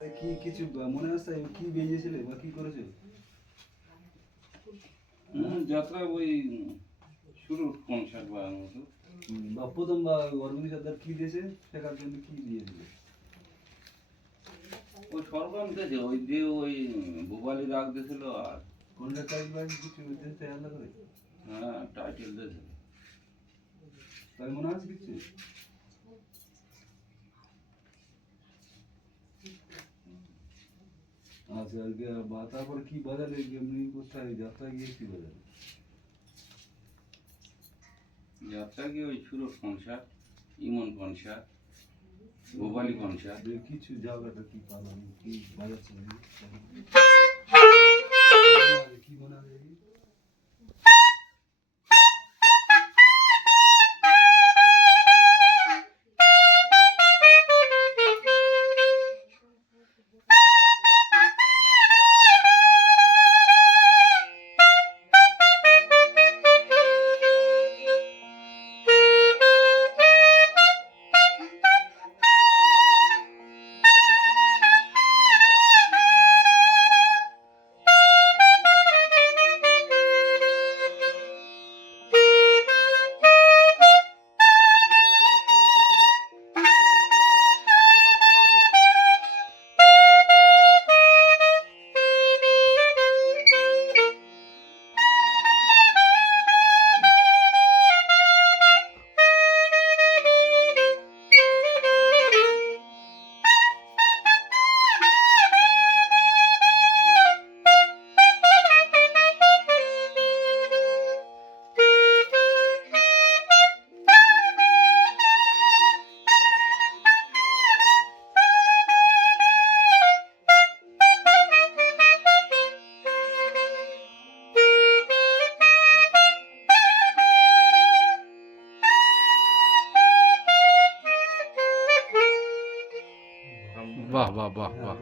কি কিছু মনে আছে কি বেরিয়েছিলে বা কি করেছ? যাত্রা ওই শুরুর কনসার্ট বা মতো। প্রথম বা অরবিন্দ সর্দার কি দিয়েছে? শেখার জন্য কি দিয়েছিল? ওই সরগম দিয়েছে ওই দিয়ে ওই ভোপালি রাগ দিয়েছিল আর কোনটা টাইপ বা কিছু দিয়েছে আলাদা করে? হ্যাঁ টাইটেল দিয়েছিল। তাই মনে আছে কিছু? আচ্ছা বা তারপরে কি বাজারে এমনি কোথায় যাত্রা গিয়ে কি বাজারে? যাত্রা গিয়ে ওই শুরুর কনসার্ট ইমন কনসার্ট ভোপালি কনসার্ট যে কিছু জায়গাটা কি পালাম কি বাজাচ্ছে 哇哇哇 wah, 哇。